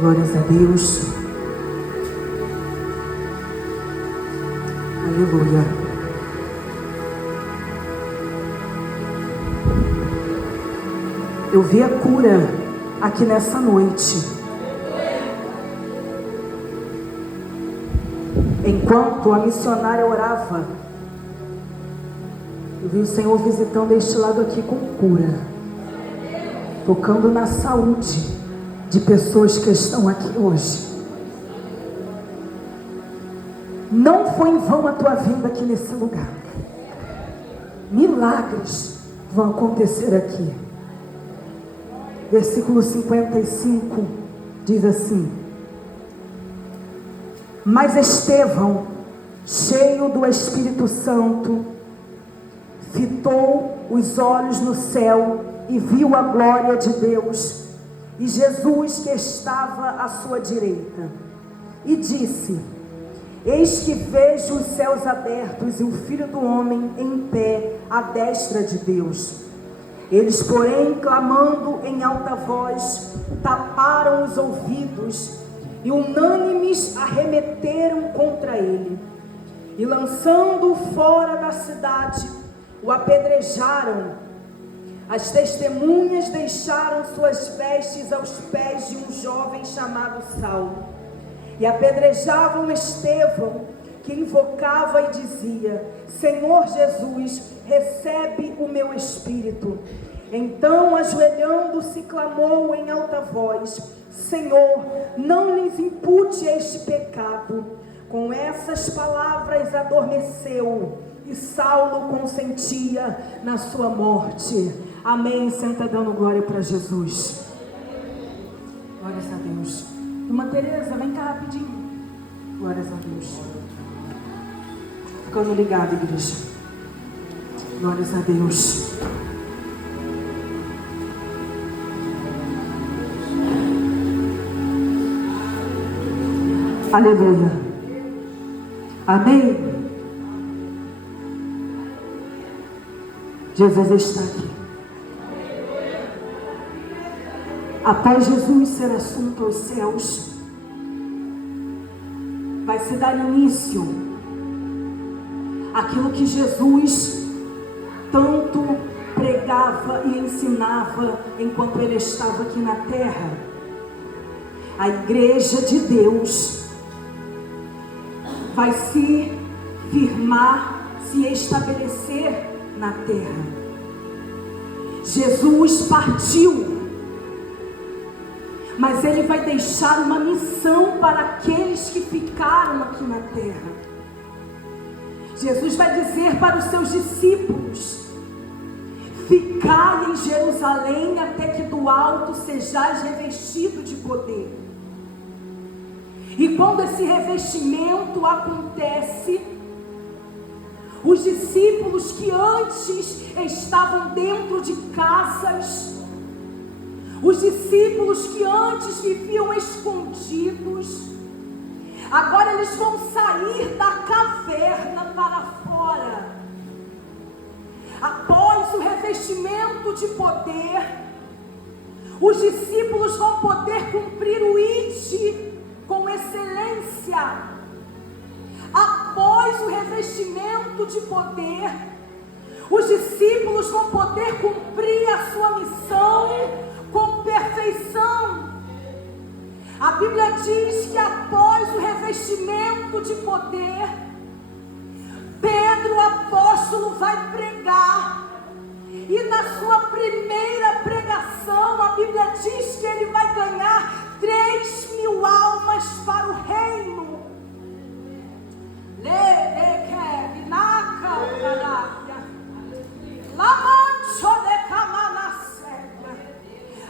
Glórias a Deus. Aleluia. Eu vi a cura aqui nessa noite. Enquanto a missionária orava, eu vi o Senhor visitando este lado aqui com cura, tocando na saúde de pessoas que estão aqui hoje. Não foi em vão a tua vinda aqui nesse lugar. Milagres vão acontecer aqui. Versículo 55 diz assim: mas Estevão, cheio do Espírito Santo, fitou os olhos no céu e viu a glória de Deus e Jesus que estava à sua direita, e disse: eis que vejo os céus abertos e o Filho do Homem em pé à destra de Deus. Eles, porém, clamando em alta voz, taparam os ouvidos e unânimes arremeteram contra ele, e lançando-o fora da cidade, o apedrejaram. As testemunhas deixaram suas vestes aos pés de um jovem chamado Saulo, e apedrejavam Estevão, que invocava e dizia: Senhor Jesus, recebe o meu espírito. Então, ajoelhando-se, clamou em alta voz: Senhor, não lhes impute este pecado. Com essas palavras adormeceu, e Saulo consentia na sua morte. Amém. Senta dando glória para Jesus. Glórias a Deus. Irmã Tereza, vem cá rapidinho. Glórias a Deus. Ficando ligado, igreja. Glórias a Deus. Aleluia. Amém. Jesus está aqui. Após Jesus ser assunto aos céus, vai se dar início àquilo que Jesus tanto pregava e ensinava enquanto ele estava aqui na terra. A igreja de Deus vai se firmar, se estabelecer na terra. Jesus partiu, mas ele vai deixar uma missão para aqueles que ficaram aqui na terra. Jesus vai dizer para os seus discípulos: ficai em Jerusalém até que do alto sejais revestido de poder. E quando esse revestimento acontece, os discípulos que antes estavam dentro de casas, os discípulos que antes viviam escondidos, agora eles vão sair da caverna para fora. Após o revestimento de poder, os discípulos vão poder cumprir o ide com excelência. Após o revestimento de poder, os discípulos vão poder cumprir a sua missão com perfeição. A Bíblia diz que após o revestimento de poder, Pedro, apóstolo, vai pregar. E na sua primeira pregação, a Bíblia diz que ele vai ganhar 3.000 almas para o reino.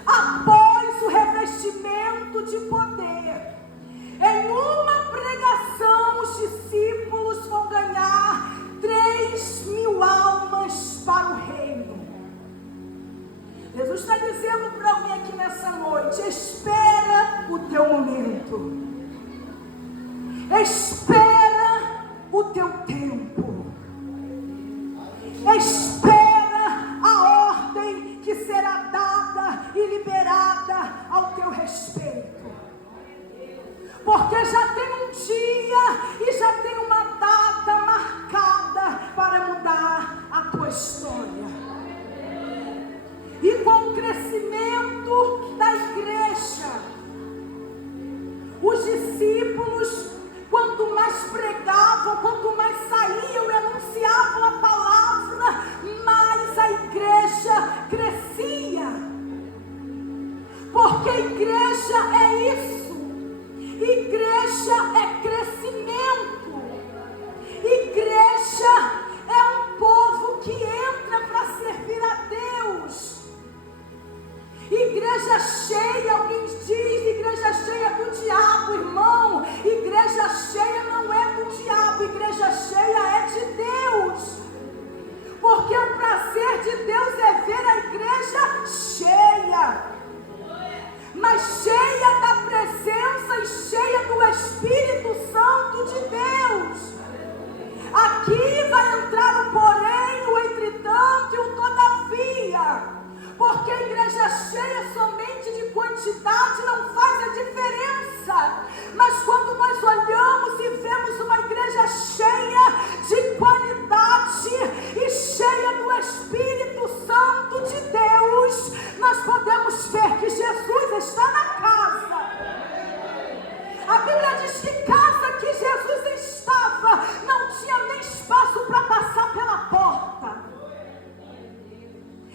Após o revestimento de poder, em uma pregação, os discípulos vão ganhar 3.000 almas para o reino. Jesus está dizendo para alguém aqui nessa noite: espera o teu momento, espera o teu tempo, espera a ordem que será dada e liberada ao teu respeito. tua história. E com o crescimento da igreja, os discípulos, quanto mais pregavam, quanto mais saíam e anunciavam a palavra, mais a igreja crescia. Porque a igreja é isso. Igreja é crescimento. Igreja é um povo que entra para servir a Deus. Igreja cheia, alguém diz, igreja cheia do diabo, irmão. Igreja cheia não é do diabo, igreja cheia é de Deus. Porque o prazer de Deus é ver a igreja cheia, mas cheia da presença e cheia do Espírito Santo de Deus. Aqui vai entrar o porém, o entretanto e o todavia. Porque a igreja cheia somente de quantidade não faz a diferença. Mas quando nós olhamos e vemos uma igreja cheia de qualidade e cheia do Espírito Santo de Deus, nós podemos ver que Jesus está na casa. A Bíblia diz que casa que Jesus estava não tinha nem espaço para passar pela porta.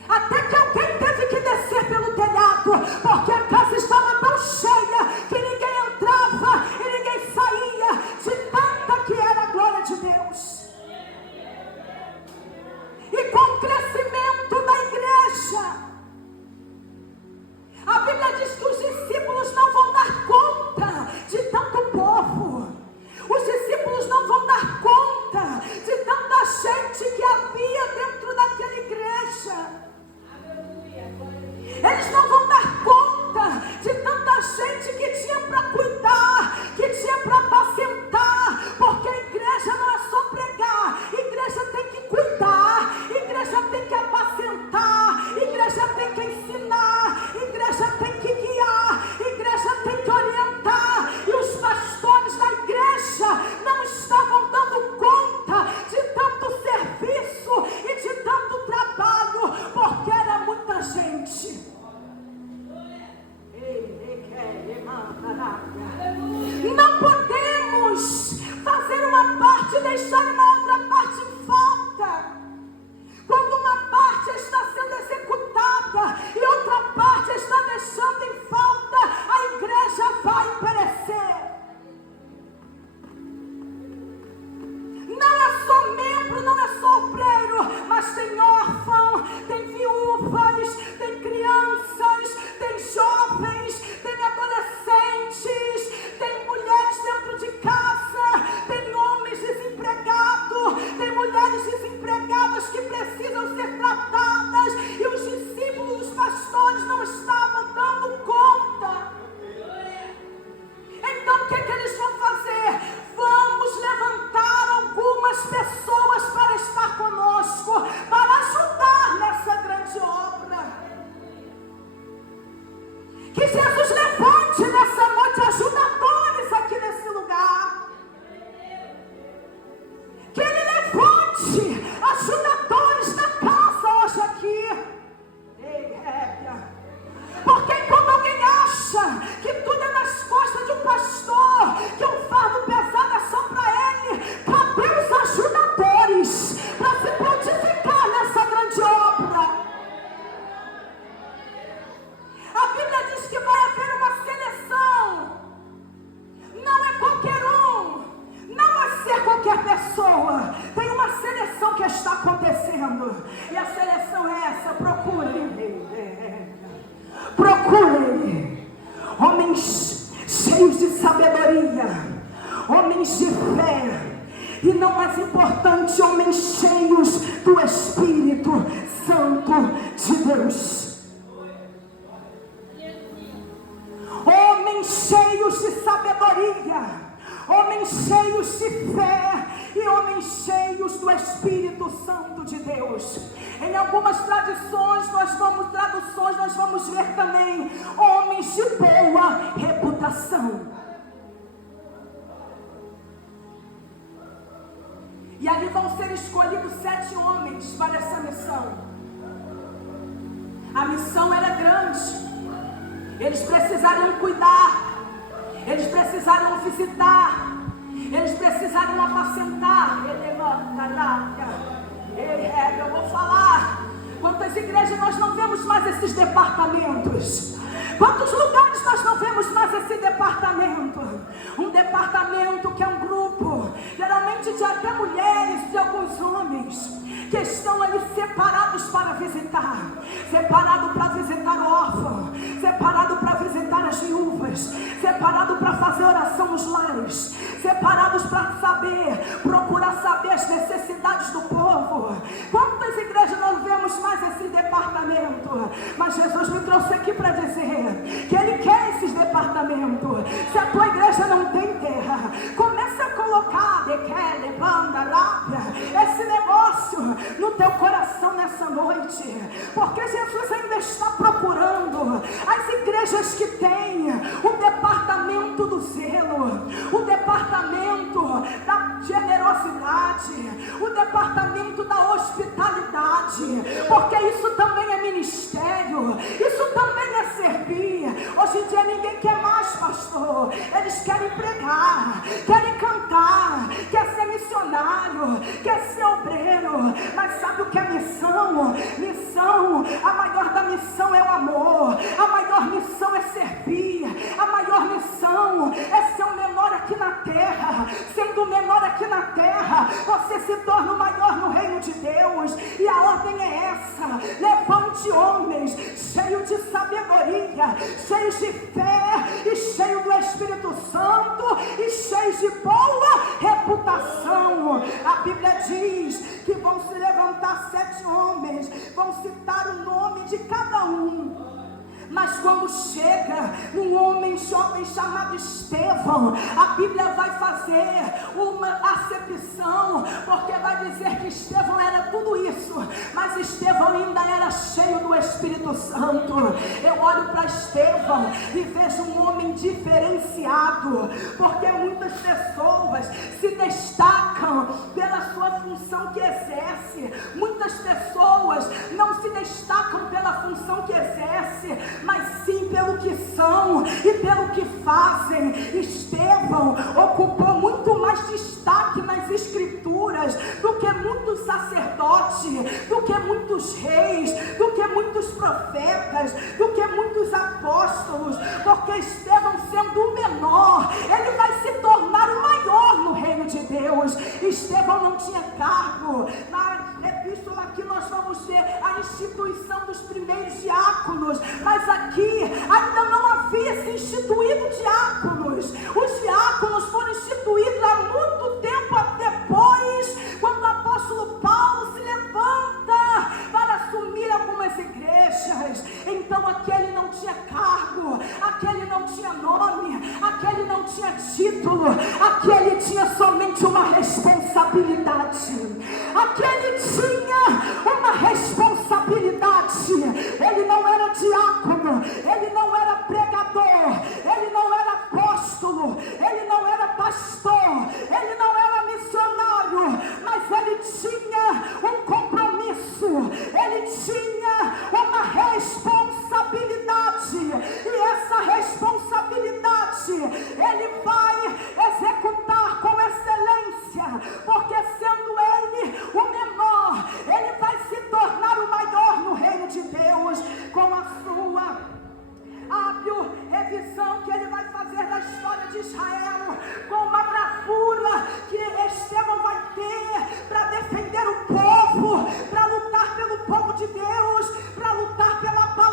Até que alguém teve que descer pelo telhado, porque a casa estava tão cheia que ninguém entrava e ninguém saía, de tanta que era a glória de Deus. E com o crescimento da igreja, a Bíblia diz que os discípulos não vão dar conta de tanto povo. Os discípulos não vão dar conta de tanta gente que havia dentro daquela igreja. Eles não vão dar conta de tanta gente que tinha para cuidar, que tinha para apacentar, porque a igreja não é só pregar, a igreja tem que cuidar, a igreja tem que apacentar, a igreja tem que ensinar, a igreja tem que guiar, a igreja tem que orientar. E os pastores da igreja não estavam dando conta de tanto serviço e de tanto trabalho, porque era muita gente. Não podemos fazer uma parte e deixar uma outra parte em falta. Quando uma parte está sendo executada e outra parte está deixando em falta, a igreja vai perecer. Não é só membro, não é só obreiro, mas tem órfão, tem viúvas, tem crianças, tem jovens, tem adolescentes, tem mulheres dentro de casa, tem homens desempregados, tem mulheres desempregadas que precisam ser tratadas, e os discípulos, os pastores não estavam dando conta. Então o que eles vão fazer? Vamos levantar algumas pessoas para estar conosco, para ajudar nessa grande obra. Que Jesus levante nessa noite ajudadores aqui nesse lugar. Que Ele levante ajudadores na casa hoje aqui. Porque quando alguém acha que tudo é nas costas de um pastor, que o fardo pesado é só para ele, cadê os ajudadores para se prontificar nessa grande obra? A Bíblia diz que vai haver uma seleção. Não é qualquer um, não vai ser qualquer pessoa. Tem uma seleção que está acontecendo, e a seleção é essa. Procurem homens cheios de sabedoria, homens de fé, e não mais importante, homens cheios do Espírito Santo de Deus. Homens cheios de sabedoria, homens cheios de fé e homens cheios do Espírito Santo de Deus. Em algumas traduções nós vamos ver também homens de boa reputação. E ali vão ser escolhido 7 homens para essa missão. A missão era grande. Eles precisariam cuidar, eles precisariam visitar, eles precisariam apacentar. Eu vou falar. Quantas igrejas nós não vemos mais esses departamentos? Quantos lugares nós não vemos mais esse departamento? Um departamento que é um grupo, geralmente de até mulheres, de alguns homens, que estão ali separados para visitar. Separado para visitar o órfão, separado para visitar as viúvas, separado para fazer oração nos lares, separados para saber, procurar saber as necessidades do povo. Quantas igrejas nós vemos mais esse departamento? Mas Jesus me trouxe aqui para dizer que Ele quer esses departamentos. Se a tua igreja não tem terra, começa a colocar esse negócio no teu coração nessa noite, porque Jesus ainda está procurando as igrejas que têm o departamento do zelo, o departamento da generosidade, o departamento da hospitalidade, porque isso também é ministério, isso também é servir. Hoje em dia ninguém quer mais, pastor. Eles querem pregar, querem cantar, quer ser missionário, quer ser obreiro. Mas sabe o que é missão? Missão, a maior da missão é o amor, a maior missão é servir, a maior missão é ser o menor aqui na terra. Sendo o menor aqui na terra, você se torna o maior no reino de Deus. E a ordem é essa: levante homens cheios de sabedoria, cheios de fé e cheios do Espírito Santo e cheios de boa reputação. A Bíblia diz que vão se levantar 7 homens, vão citar o nome de cada um. Mas quando chega um homem jovem chamado Estevão, a Bíblia vai fazer uma acepção, porque vai dizer que Estevão era tudo isso, mas Estevão ainda era cheio do Espírito Santo. Eu olho para Estevão e vejo um homem diferenciado, porque muitas pessoas se destacam pela sua função que exerce, muitas pessoas não se destacam pela função que exerce, mas sim pelo que são e pelo que fazem. Estevão ocupou muito mais destaque nas escrituras do que muitos sacerdotes, do que muitos reis, do que muitos profetas, do que muitos apóstolos, porque Estevão, sendo o menor, ele vai se tornar o maior no reino de Deus. Estevão não tinha cargo. Na epístola aqui nós vamos ver a instituição dos primeiros diáconos, mas aqui ainda não havia se instituído diáconos. Os diáconos foram instituídos há muito tempo depois, quando o apóstolo Paulo se levanta para assumir algumas igrejas. Então aquele não tinha cargo, aquele não tinha nome, aquele não tinha título, aquele tinha somente uma responsabilidade. Aquele tinha uma responsabilidade. Ele não era diácono, ele não era pregador, ele não era apóstolo, ele não era pastor, ele não era missionário, mas ele tinha um compromisso, ele tinha uma responsabilidade, e essa responsabilidade ele vai executar com excelência, porque sendo ele o menor, ele vai se tornar o maior no reino de Deus, com a sua hábil revisão que ele vai fazer da história de Israel, com uma bravura que Estevão vai ter para defender o povo, para lutar pelo povo de Deus, para lutar pela paz.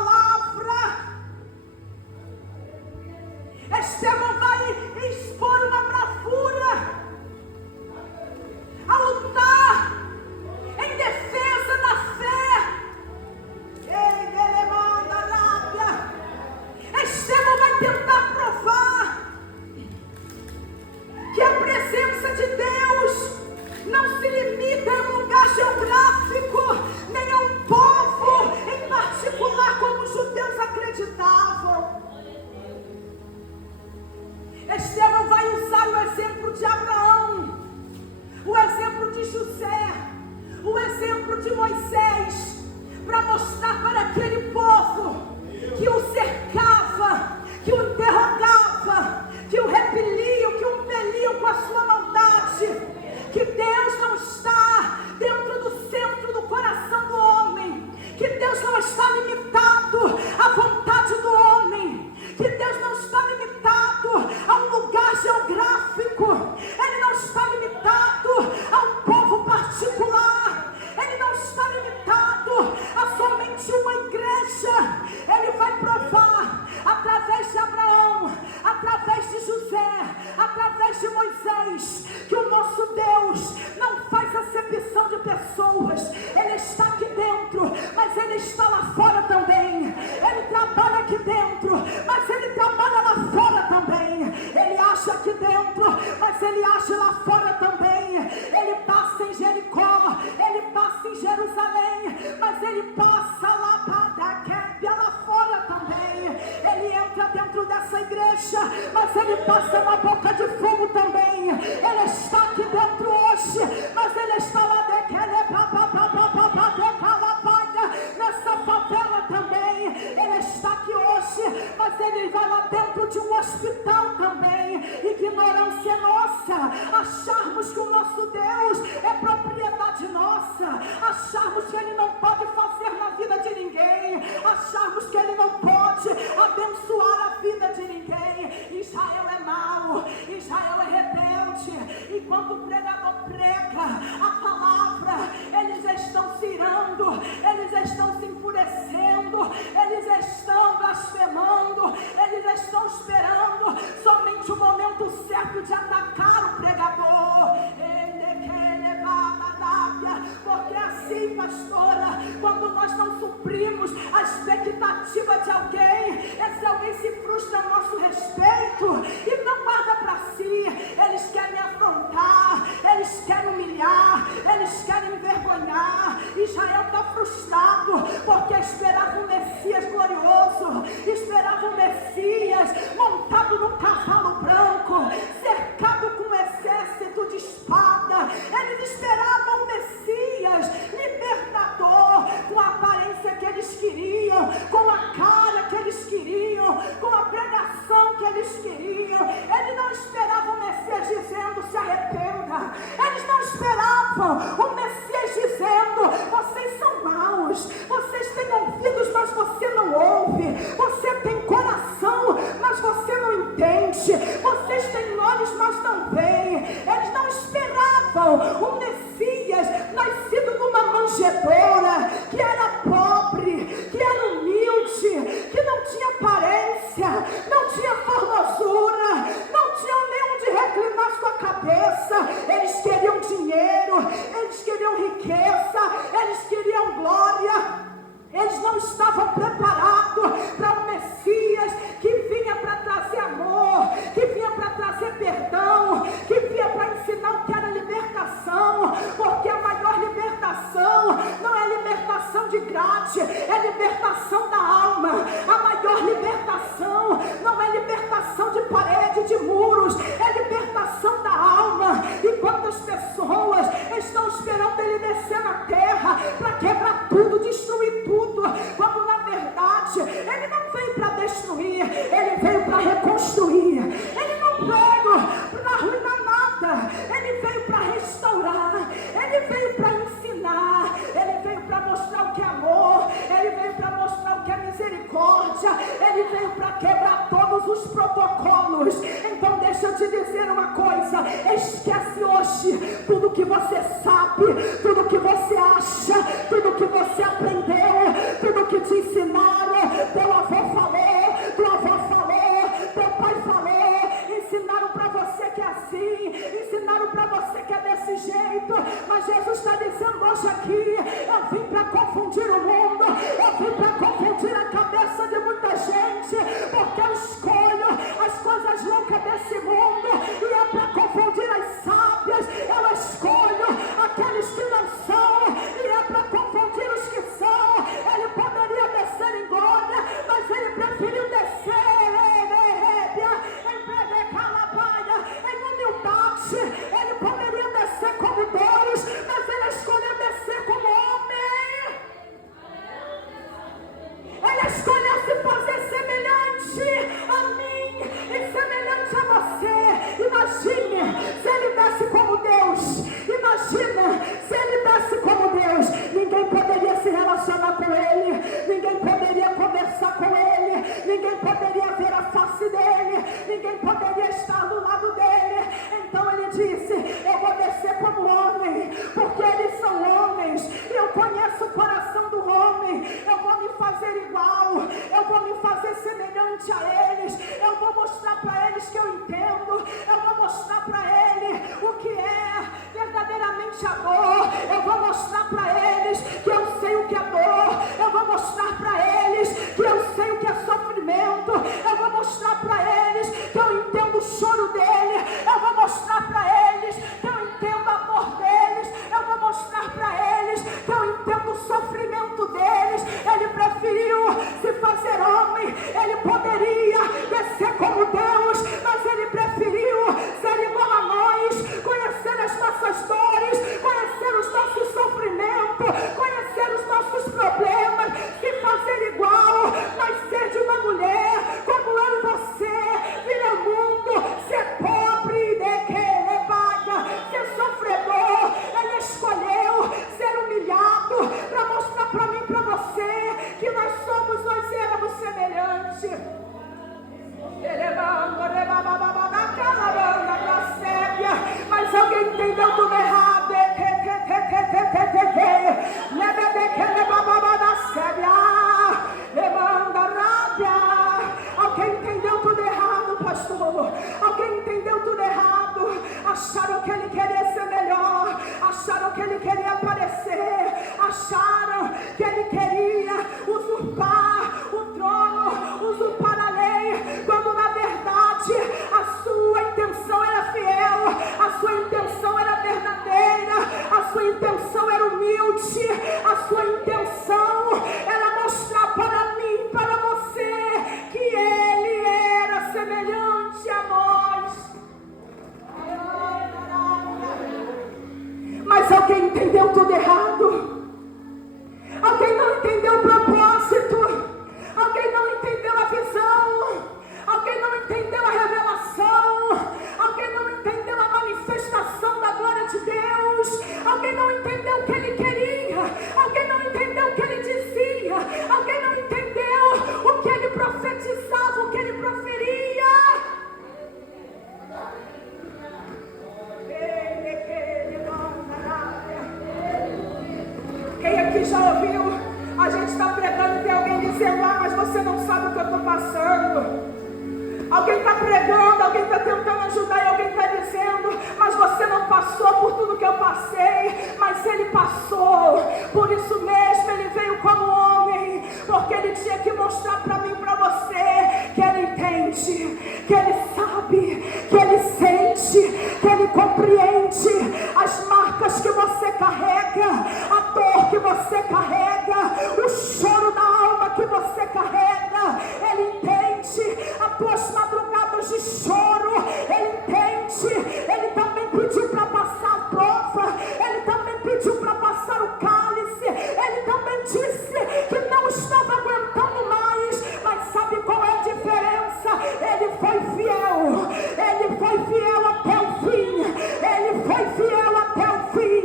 para mostrar para aquele povo que o cercava, que o interrogava, que o repeliam, que o impeliam com a sua maldade, que Deus não está dentro do centro do coração do homem, que Deus não está limitado à vontade do homem, que Deus não está limitado a um lugar geográfico, Ele não está limitado a um povo particular, Ele não está limitado a somente uma igreja. Ele vai provar através de Abraão, através de José, através de Moisés, que o nosso Deus não faz acepção de pessoas. Ele está aqui dentro, mas Ele está lá fora também. Ele trabalha aqui dentro, mas Ele trabalha lá fora também. Ele age aqui dentro, mas Ele age lá fora também. Ele passa em Jericó, Ele passa em Jerusalém, mas Ele passa lá para Québia, lá fora também. Ele entra dentro dessa igreja, mas Ele passa na boca de fogo também. Ele está aqui dentro hoje, mas Ele está lá nessa favela também. Ele está aqui hoje, mas Ele vai lá dentro de um hospital também. Ignorância nossa acharmos que o nosso Deus é propriedade nossa, acharmos que Ele não pode fazer na vida de ninguém, acharmos que Ele não pode abençoar a vida de ninguém. Israel é mau, Israel é rebelde. Enquanto o pregador prega a palavra, eles estão se irando, eles estão se enfurecendo, eles estão blasfemando, eles estão esperando somente o momento certo de atacar o pregador. Porque assim, pastora, quando nós não suprimos a expectativa de alguém, esse alguém se frustra a nosso respeito e não guarda para si. Eles querem afrontar, eles querem humilhar, eles querem envergonhar. Israel está frustrado porque esperava um Messias glorioso, esperava um Messias montado num cavalo branco, cercado com um exército de espada. Eles esperavam um Messias libertador, com a aparência que eles queriam, com a cara que eles queriam, com a pregação que eles queriam. Eles não esperavam o Messias dizendo: se arrependa. Eles não esperavam o Messias dizendo: vocês são maus, vocês têm ouvidos, mas você não ouve, você tem coração, mas você não entende, vocês têm olhos, mas não veem. Eles não esperavam o Messias nascido numa manjedoura, que era pobre, que era humilde, que não tinha aparência, não tinha formosura, não tinha nem onde reclinar sua cabeça. Eles queriam dinheiro, eles queriam riqueza, eles queriam glória. Eles não estavam preparados para um Messias que vinha para trazer amor, que vinha para trazer perdão, que vinha para ensinar o que era libertação, porque a maior libertação não é libertação de grade, é libertação da alma. A maior libertação não é libertação de parede, de muros, é libertação da alma. E quantas pessoas estão esperando Ele descer na terra para quebrar tudo, destruir tudo, quando na verdade Ele não veio para destruir, Ele veio para reconstruir. Ele não veio para arruinar nada, Ele veio para restaurar, Ele veio para ensinar, Ele veio para mostrar o que é amor, Ele veio para mostrar o que é misericórdia, Ele veio para quebrar todos os protocolos. Então deixa eu te dizer uma coisa: esquece hoje tudo que você sabe, tudo que você acha, tudo que você aprendeu, tudo que te ensinaram. Teu avô falou, tua avó falou, teu pai falou, ensinaram para você que é assim, ensinaram para você que é desse jeito. Mas Jesus está dizendo hoje aqui: eu vim para confundir o mundo, eu vim para confundir a cabeça de muita gente, porque eu escolho as coisas loucas desse mundo e é para confundir as sábias. Eu escolho aqueles que não são e é para confundir os que são. Ele poderia descer em glória, mas Ele preferiu descer em humildade. Ele poderia descer como Deus, mas Ele escolheu descer como homem. verdadeiramente a eles. Eu vou mostrar para eles que eu entendo. Eu vou mostrar para ele o que é verdadeiramente amor. Eu vou mostrar para eles que eu sei o que é dor. Eu vou mostrar para eles que eu sei o que é sofrimento. Eu vou mostrar para eles que eu entendo o choro dele. Eu vou mostrar para eles que eu entendo a dor deles. Eu vou mostrar para eles que eu entendo o sofrimento deles. Ele preferiu se fazer homem. Ele poderia descer como Deus, mas ele preferiu ser igual a nós, conhecer as nossas dores, conhecer os nossos sofrimentos, conhecer os nossos problemas, se fazer igual, nascer de uma mulher como eu e você, vir ao mundo, ser pobre, de que ele paga, ser sofredor. Ele escolheu ser humilhado para mostrar para mim e para você que nós éramos semelhantes. Mas alguém entendeu tudo errado. Alguém entendeu tudo errado, pastor. Alguém entendeu tudo errado. Acharam que ele queria ser melhor. Acharam que ele queria aparecer. Acharam que ele queria usurpar o trono, usurpar a lei, quando na verdade a sua intenção era fiel, a sua intenção era verdadeira, a sua intenção era humilde, a sua intenção era mostrar para mim, para você, que ele era semelhante a nós. Mas alguém entendeu tudo errado. Alguém não entendeu o propósito. Alguém não entendeu a visão. Alguém não entendeu a revelação. Alguém não entendeu a manifestação da glória de Deus. Alguém não entendeu o que ele queria. Alguém não entendeu o que ele dizia. Alguém não entendeu o que ele profetizava, o que ele proferia. Quem aqui já ouviu? A gente está pregando e tem alguém dizendo: ah, mas você não sabe o que eu estou passando. Alguém está pregando, alguém está tentando ajudar e alguém está dizendo: mas você não passou por tudo que eu passei. Mas ele passou. Por isso mesmo ele veio como homem, porque ele tinha que mostrar para mim e para você que ele entende, que ele sabe, que ele sente, que ele compreende as marcas que você carrega, a dor que você carrega, o choro da alma que você carrega. Ele entende as tuas madrugadas de choro. Ele entende. Ele também pediu para passar a prova. Ele também pediu para passar o cálice. Ele também disse que não estava aguentando mais. Mas sabe qual é a diferença? Ele foi fiel. Ele foi fiel até o fim. Ele foi fiel até o fim.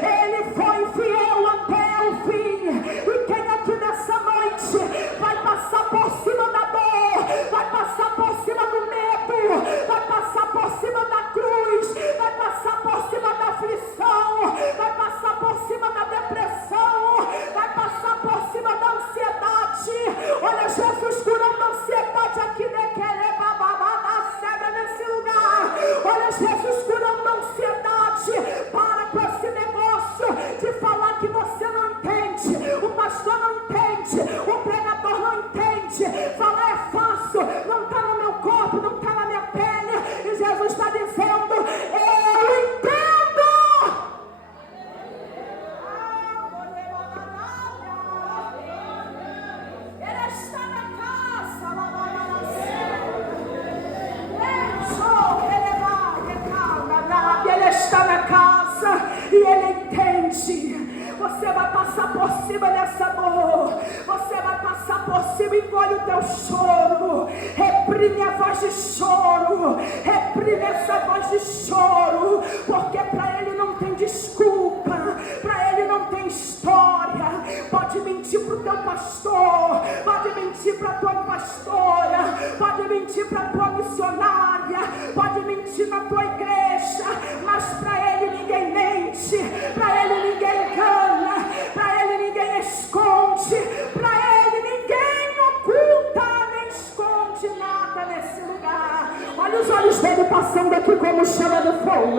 Ele foi fiel até o fim. E quem aqui nessa noite vai passar por cima da dor, vai passar por cima do medo, vai passar por cima da cruz, vai passar por cima da aflição, vai passar por cima da depressão, vai passar por cima da ansiedade. Olha Jesus curando a ansiedade aqui naquele bababá da cega nesse lugar. Olha Jesus curando a ansiedade. Para com esse negócio de falar que você não entende, o pastor não entende, o pregador não entende. Falar é fácil, não está no meu corpo, não está na minha pele. E Jesus está dizendo: eu entendo. Ele está na casa, ele está na casa e ele entende. Você vai passar por cima dessa dor. Você vai passar por cima, engole o teu choro. Reprime a voz de choro. Reprime essa voz de choro. Porque para ele não tem desculpa. Para ele não tem história. Pode mentir para o teu pastor. Pode mentir para a tua pastora. Pode mentir para a tua missionária. Pode mentir na tua igreja. Mas para ele ninguém mente. Para ele ninguém engana. Para ele ninguém esconde. Para ele ninguém oculta nem esconde. passando aqui como chama de fogo.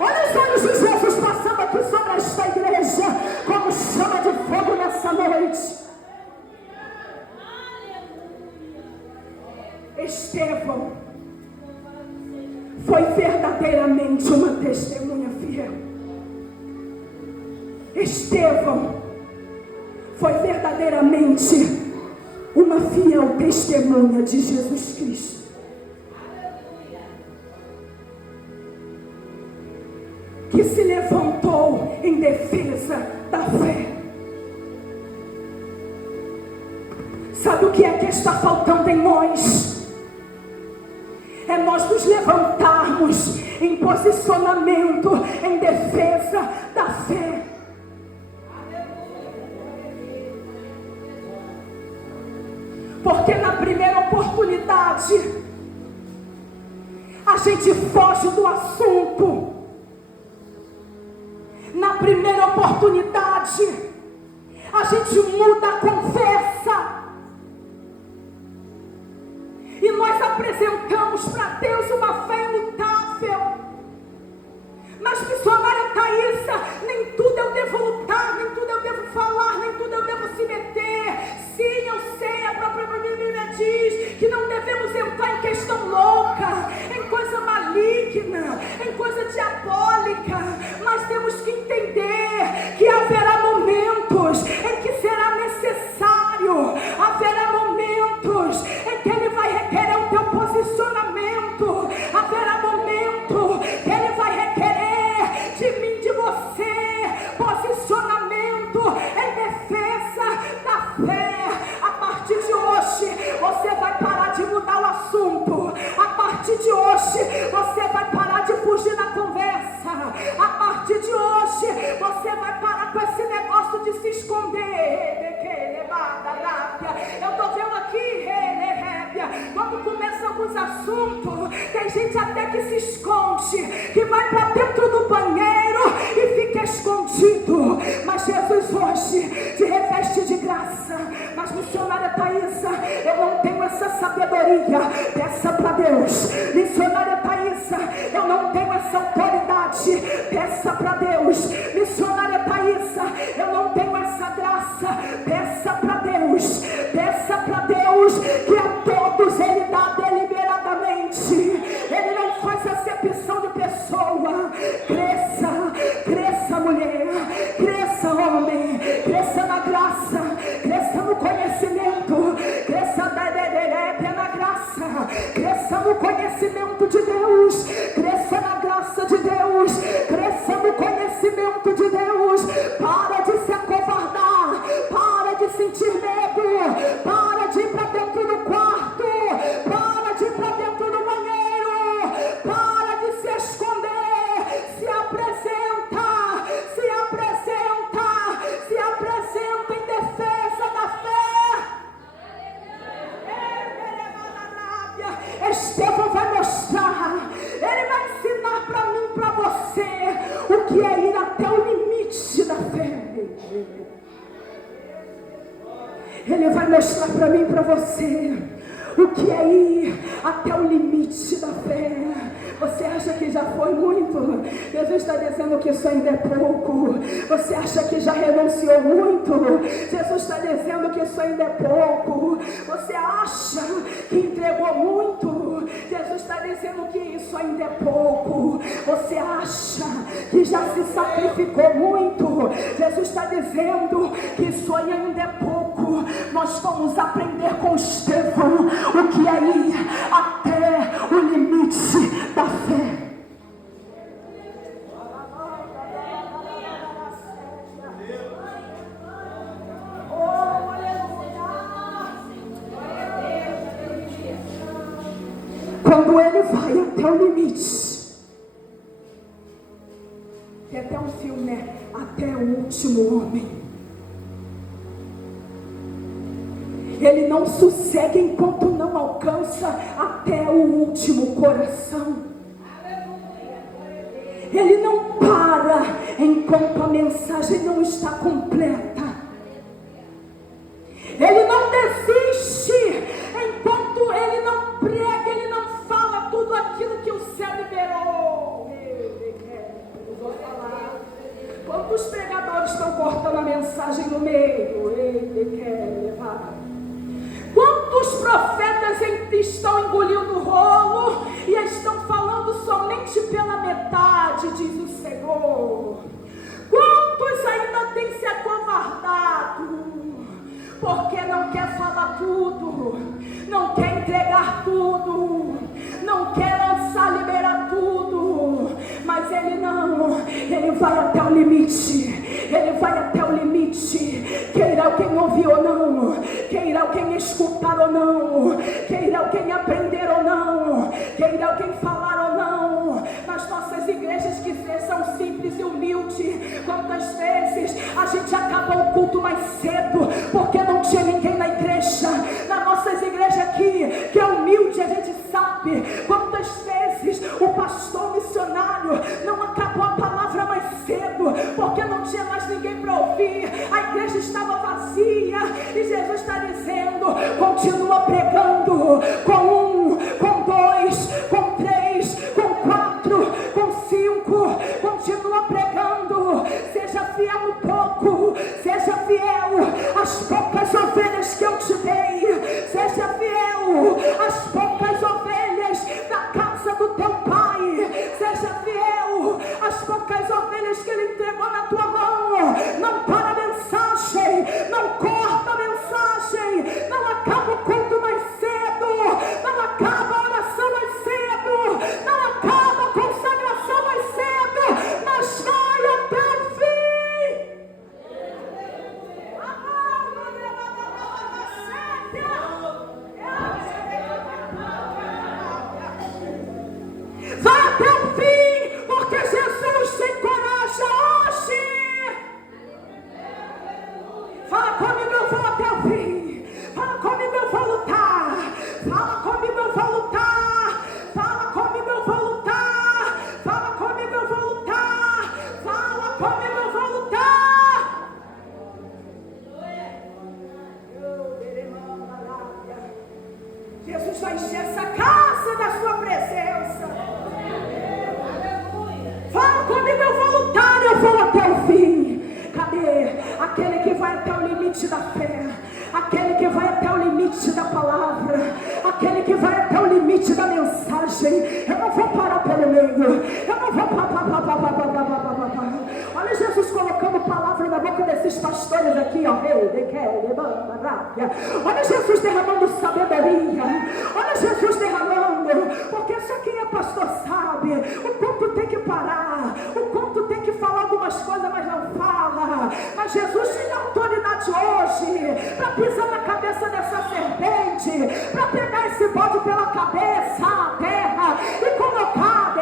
Olha os olhos de Jesus passando aqui sobre esta igreja como chama de fogo nessa noite. Estevão foi verdadeiramente uma testemunha fiel. Estevão foi verdadeiramente uma fiel testemunha de Jesus Cristo. Que se levantou em defesa da fé. Sabe o que é que está faltando em nós? É nós nos levantarmos em posicionamento, em defesa da fé. Porque na primeira oportunidade a gente foge do assunto. Na primeira oportunidade a gente muda a conversa. E nós apresentamos para Deus uma fé imutável. Mas missionária Thaísa, nem tudo eu devo lutar, nem tudo eu devo falar, nem tudo eu devo se meter. Sim, eu sei, a própria Bíblia diz que não devemos entrar em questão louca, em coisa maligna, em coisa diabólica. Mas temos que entender que haverá momentos em que será necessário, haverá momentos em que Ele vai requerer o teu posicionamento, haverá momento que Ele vai requerer de mim, de você, posicionamento em defesa da fé. A partir de hoje você vai parar de mudar o assunto. A partir de hoje você vai parar de fugir da conversa. A partir de hoje você vai parar com esse negócio de se esconder. Eu estou vendo aqui, quando começa alguns assuntos, tem gente até que se esconde, que vai para dentro do banheiro e fica escondido. Mas Jesus hoje te reveste de graça. Mas missionária Thaísa, eu não tenho essa sabedoria. Peça para Deus. Missionária Thaísa, eu não tenho essa autoridade. Peça para Deus. Missionária Thaísa, eu não tenho essa graça. Peça para Deus. Peça para Deus que a todos Ele dá deliberadamente. Ele não faz acepção de pessoa. Cresça, cresça mulher, cresça homem, cresça na graça, cresça no conhecimento, cresça na graça, cresça no conhecimento de Deus, cresça na graça de Deus, cresça no conhecimento de Deus. Para de se acovardar, para de sentir medo, para de ir para dentro do quarto, para de ir para dentro do banheiro, para de se esconder. Se apresenta, se apresenta, se apresenta em defesa da fé. Estevão vai mostrar, ele vai ensinar para mim, para você, o que é ir até o limite da fé. Ele vai mostrar para mim, para você, o que é ir até o limite da fé. Você acha que já foi muito? Jesus está dizendo que isso ainda é pouco. Você acha que já renunciou muito? Jesus está dizendo que isso ainda é pouco. Você acha que entregou muito? Jesus está dizendo que isso ainda é pouco. Você acha que já se sacrificou muito? Jesus está dizendo que isso ainda é pouco. Nós vamos aprender com Estevão o que é ir até o limite da fé. Quando ele vai até o limite, que até um filme, né? Até o último homem. Ele não sossega enquanto não alcança até o último coração. Ele não para enquanto a mensagem não está completa. Ele não desiste enquanto ele não prega, ele não profetas estão engolindo o rolo e estão falando somente pela metade, diz o Senhor. Quantos ainda têm se acovardado? Porque não quer falar tudo, não quer entregar tudo, não quer lançar, liberar tudo. Mas ele não, ele vai até o limite, ele vai até o limite. Queira quem ouvir ou não, queira quem escutar ou não, queira quem aprender ou não, queira quem falar ou não. Nas nossas igrejas que são simples e humildes, quantas vezes a gente acaba o culto mais cedo porque não tinha ninguém na igreja. Nas nossas igrejas aqui, que é humilde, a gente sabe quantas vezes o pastor missionário não acabou a palavra mais cedo porque não tinha mais ninguém para ouvir. A igreja estava vazia e Jesus está dizendo: continua pregando com 1, com 2, com 3, com 4, com 5, continua pregando. Seja fiel no pouco, seja fiel às poucas ovelhas que eu te dei, seja fiel às poucas ovelhas da casa do teu pai, seja fiel às poucas ovelhas que ele entregou na tua mão. Não para a mensagem, não corta a mensagem, não acaba o culto mais cedo, não acaba a oração mais cedo, não acaba a consagração mais cedo, mas vai até o fim. Vai até o fim, porque Jesus se encoraja hoje. Fala comigo, eu vou até o fim. Fala comigo, eu vou lutar. Fala comigo, eu vou lutar. Fala comigo, eu vou lutar. Fala comigo, eu vou lutar. Fala comigo, eu vou lutar. Jesus vai encher essa casa da sua presença. Fala comigo, eu vou lutar, eu vou até o fim. Cadê aquele que vai até o limite da fé? Aquele que vai até o limite da palavra, aquele que vai até o limite da mensagem. Eu não vou parar pelo meio, eu não vou Olha Jesus colocando palavra na boca desses pastores aqui, ó. Olha Jesus derramando sabedoria, olha Jesus derramando, porque só quem é pastor sabe o quanto tem que parar, o quanto tem que falar algumas coisas, mas não fala. Mas Jesus tinha autoridade hoje para pisar na cabeça dessa serpente, para pegar esse bode pela cabeça, a terra, e colocar,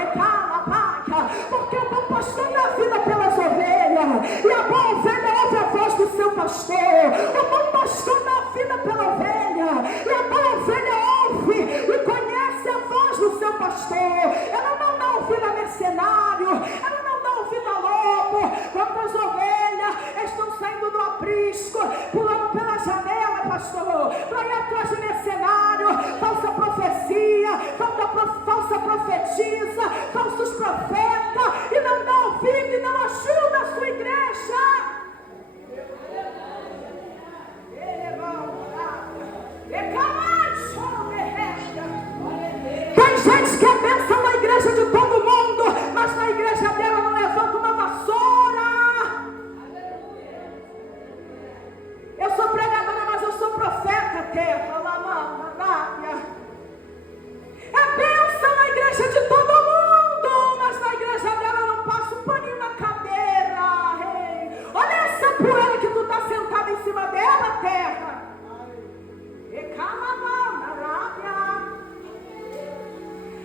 porque o bom pastor dá vida pelas ovelhas, e a boa ovelha ouve a voz do seu pastor. O bom pastor dá vida pela ovelha, e a boa ovelha ouve e conhece a voz do seu pastor. Ela não dá ouvido a mercenário, ela não dá ouvido a lobo. Quantas ovelhas estão saindo do aprisco, pulando pela janela, pastor, para ir atrás de mercenário, falsa profecia, falsa profetisa, falsos profetas, e não dá ouvido e não ajuda a sua igreja. Tem gente que é bênção na igreja de todo mundo, mas na igreja dela não levanta uma vassoura. Eu sou pregadora, mas eu sou profeta, terra. É bênção na igreja de todo mundo, mas na igreja dela não passa um paninho na cadeira. Ei, olha essa poeira que tu está sentada em cima dela, terra.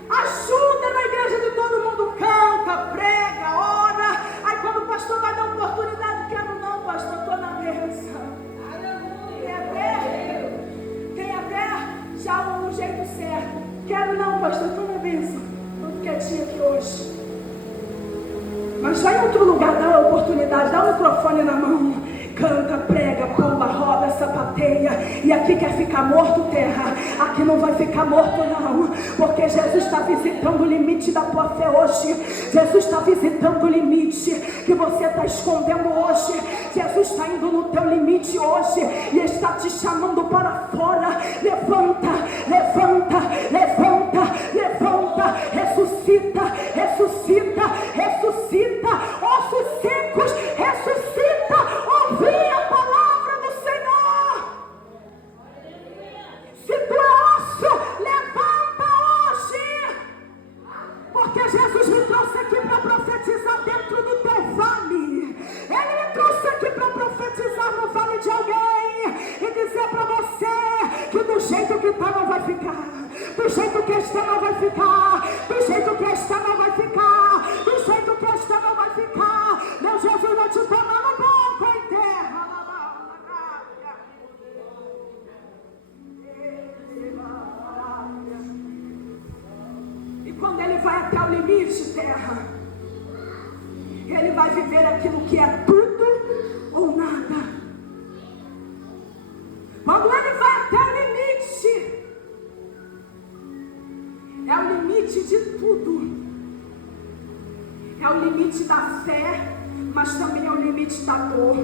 Ajuda na igreja de todo mundo, canta, prega, ora. Aí quando o pastor vai dar oportunidade, quero não, pastor, estou na bênção. Tem até já um jeito certo. Quero não, pastor, estou na bênção. Estou quietinho aqui hoje. Mas vai em outro lugar, dá a oportunidade, dá o microfone na mão. Canta, prega, pula, roda, sapateia, E aqui quer ficar morto, terra? Aqui não vai ficar morto não, porque Jesus está visitando o limite da tua fé hoje. Jesus está visitando o limite que você está escondendo hoje. Jesus está indo no teu limite hoje e está te chamando para fora. Levanta, levanta, levanta, levanta, ressuscita, ressuscita, ressuscita, ossos secos, ressuscita, ouvi a palavra do Senhor. Se tu é osso, levanta hoje, porque Jesus me trouxe aqui para profetizar dentro do teu vale. Ele me trouxe aqui para profetizar no vale de alguém e dizer para você que do jeito que está não vai ficar, do jeito que está não vai ficar, do jeito que está não vai ficar, do jeito que está não vai ficar. Meu Jesus vai te tomar no banco em terra. E quando ele vai até o limite, terra, ele vai viver aquilo que é tudo ou nada. Quando ele vai até o limite, é o limite de tudo. É o limite da fé, mas também é o limite da dor.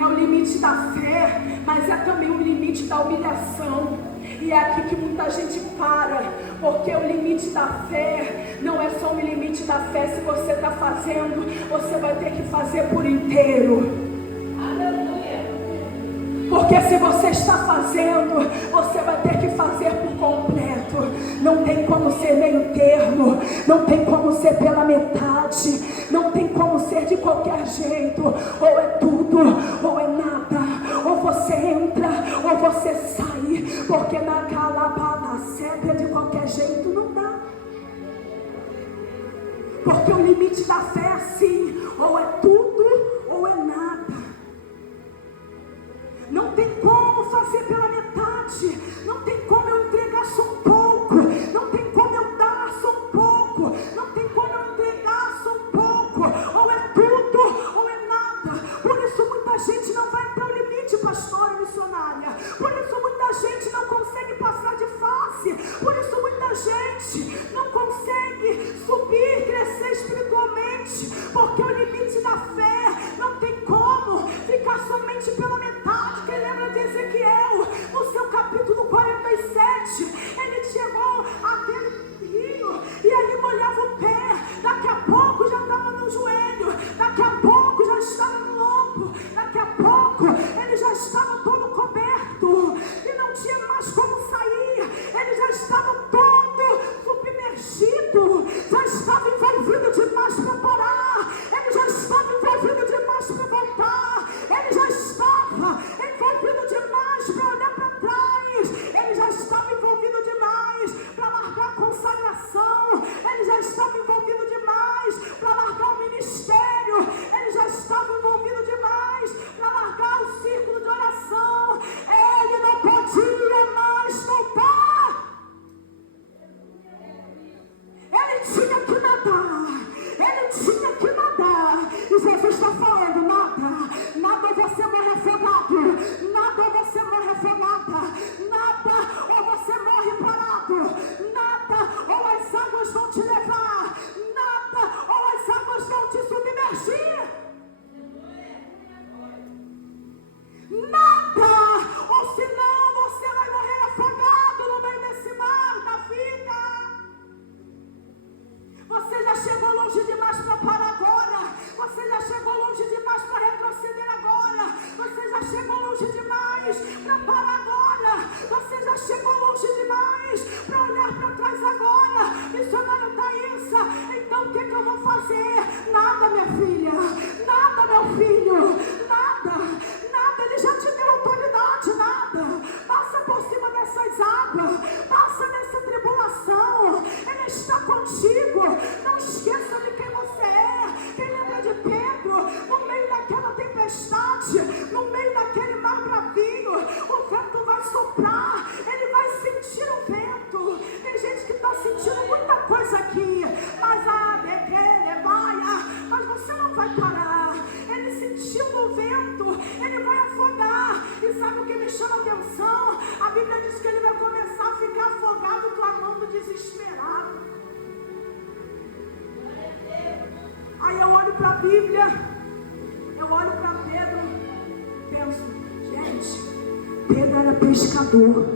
É o limite da fé, mas é também o limite da humilhação. E é aqui que muita gente para, porque o limite da fé não é só o limite da fé. Se você está fazendo, você vai ter que fazer por inteiro. Porque se você está fazendo, você vai ter que fazer por completo. Não tem como ser meio termo, não tem como ser pela metade, não tem como ser de qualquer jeito. Ou é tudo, ou é nada. Ou você entra, ou você sai. Porque na calabada seca de qualquer jeito não dá. Porque o limite da fé é assim, ou é tudo, ou é nada. Não tem como fazer pela metade. Não tem como eu entregar só um pouco. Não tem como eu dar só um pouco. Não tem como eu entregar só um pouco. Ou é tudo ou é nada. Por isso muita gente não vai até o limite, pastora missionária. Por isso muita gente não consegue passar de fase. Por isso muita gente não consegue subir, crescer espiritualmente. Porque o limite da fé não tem como ficar somente pela metade. Quem lembra de Ezequiel, no seu capítulo 47, ele chegou àquele rio e ele molhava o pé, daqui a pouco já estava no joelho, daqui a pouco já estava no lombo, daqui a pouco ele já estava todo coberto e não tinha mais como sair, ele já estava todo submergido, já estava envolvido demais para parar, ele já estava envolvido demais para voltar, ele já estava envolvido demais para olhar para trás, ele já estava envolvido demais para largar a consagração, ele já estava envolvido demais para largar o ministério, ele já estava envolvido demais para largar o círculo de oração, ele não podia mais voltar, ele tinha que nadar, ele tinha que nadar, e Jesus está falando, nada você morre afogado, nada você morre afogada, nada ou você morre parado, nada ou as águas vão te levar, nada ou as águas vão te submergir, nada, ou senão você vai morrer afogado no meio desse mar da vida. Você já chegou longe demais para parar agora. Você já chegou longe demais para retroceder agora. Você já chegou longe demais para parar agora. Você já chegou longe demais para olhar para trás agora. Missionário Thaísa, então o que eu vou fazer? Nada, minha filha. Nada, meu filho. Nada. Nada. Ele já te deu autoridade. Nada. Passa por cima dessas águas. Passa nessa tribulação. Ele está contigo. Não esqueça de quem você é. Quem lembra de Pedro? No meio daquela tempestade, no meio daquele mar bravinho, o vento vai soprar, ele vai sentir o vento. Tem gente que está sentindo muita coisa aqui, mas você não vai parar. Ele sentindo o vento, ele vai afogar. E sabe o que chama atenção. A Bíblia diz que ele vai começar a ficar afogado, clamando, desesperado. Aí eu olho para a Bíblia, eu olho para Pedro, penso, gente, Pedro era pescador.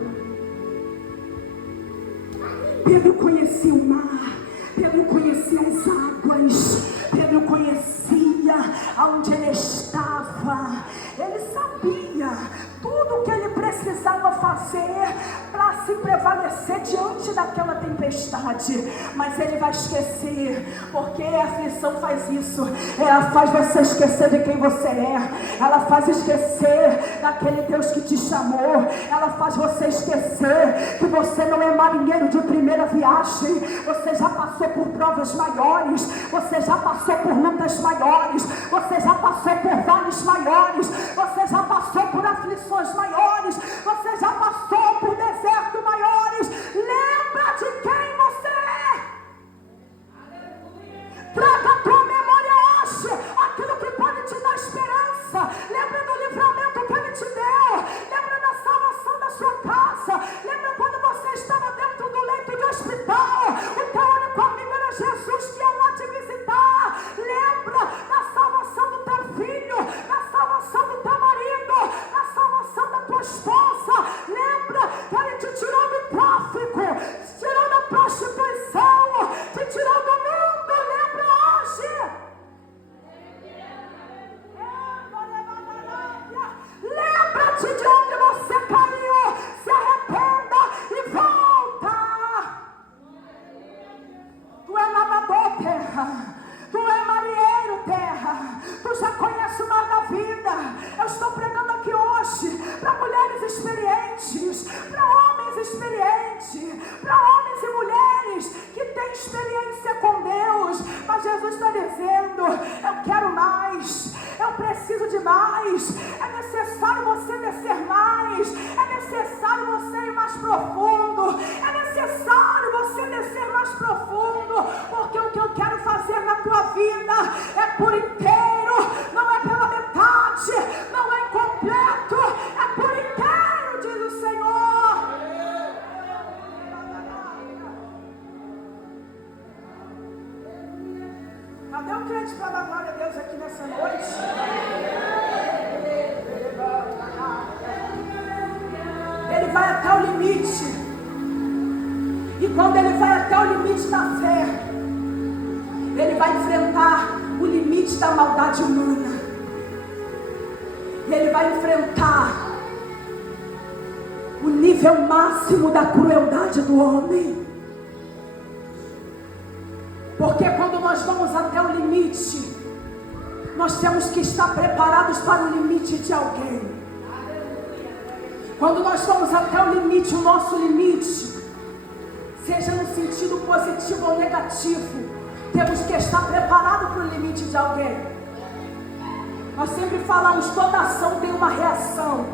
Pedro conhecia o mar, Pedro conhecia as águas, Pedro conhecia aonde ele estava. Ele sabia tudo o que ele precisava fazer para se prevalecer diante daquela tempestade. Mas ele vai esquecer, porque a aflição faz isso. Ela faz você esquecer de quem você é. Ela faz esquecer daquele Deus que te chamou. Ela faz você esquecer que você não é marinheiro de primeira viagem. Você já passou por provas maiores. Você já passou por lutas maiores. Você já passou por vales maiores. Você já passou por aflições maiores. Você já passou por desertos maiores. Lembra de quem você é. Traga a tua memória hoje aquilo que pode te dar esperança. Lembra do livramento que ele te deu. Lembra da salvação da sua casa. Lembra quando você estava dentro do leito de hospital. O teu único amigo era Jesus que ia lá te visitar. Lembra da salvação do teu filho, da salvação do teu marido, da salvação da tua esposa. Lembra que ele te tirou do tráfico, te tirou da prostituição, te tirou do mundo. Lembra hoje. Lembra-te de onde você caiu. Se arrependa e volta. Tu é nadador, terra. Tu é marinheiro, terra. Tu já conhece o mar da vida. Eu estou pregando aqui hoje para mulheres experientes, para homens experientes, para homens e mulheres que têm experiência com Deus. Mas Jesus está dizendo: eu quero mais, eu preciso de mais. É necessário você descer mais. É necessário você ir mais profundo. É necessário você descer mais profundo. Porque o que eu quero fazer na tua vida é por inteiro, não é pela metade, não é incompleto, é por inteiro, diz o Senhor. Cadê o crente para dar glória a Deus aqui nessa noite? Ele vai até o limite. E quando ele vai até o limite da fé, ele vai enfrentar o limite da maldade humana. E ele vai enfrentar o nível máximo da crueldade do homem. Porque quando nós vamos até o limite, nós temos que estar preparados para o limite de alguém. Quando nós vamos até o limite, o nosso limite, seja no sentido positivo ou negativo, temos que estar preparados para o limite de alguém. Nós sempre falamos, toda ação tem uma reação.